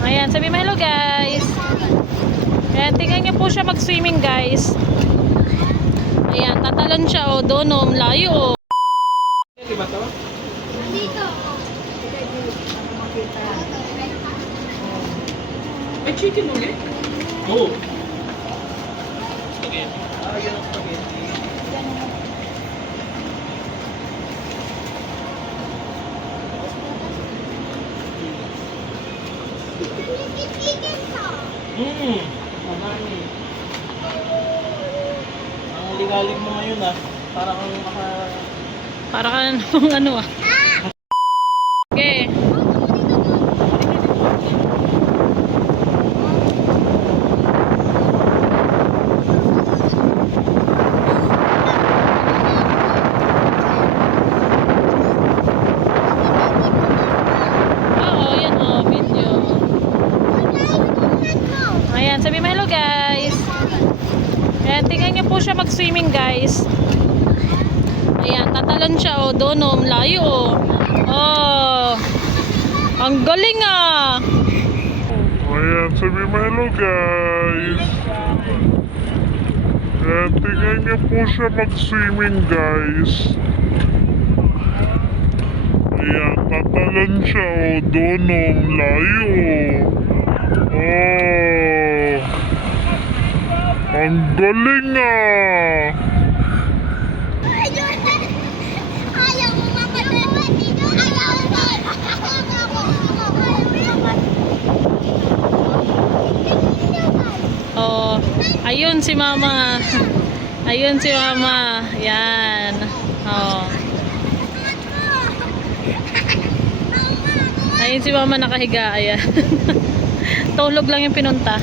Ayan, sabi mo hello guys. Ayan, tingnan niyo po siya mag-swimming guys. Ayan, tatalon siya o doon o, layo o. Diba to? Dito. May chicken ulit? Oo. Spaghetti. Ah, yan ang spaghetti. Marami. Ang ligalig mo ngayon ah. Para kang Para ka nung ano ah. Okay. Oo, yan o, video. Ayan, sabi mo hello guys. Ayan, tingnan niyo po siya mag-swimming guys. Ayan, tatalon siya o doon o, layo o. Oh, ang galing ah. Ayan, sabi mo hello guys. Ayan, tingnan niyo po siya mag-swimming guys. Ayan, tatalon siya o doon o, layo o. Oh, ang galing ah. Ayaw mo mapanood. Ayaw mo. Oh, ayun si mama. Ayun si mama. Yan. Oh. Ayun si mama nakahiga. Ayan. Tulog lang yung pinunta.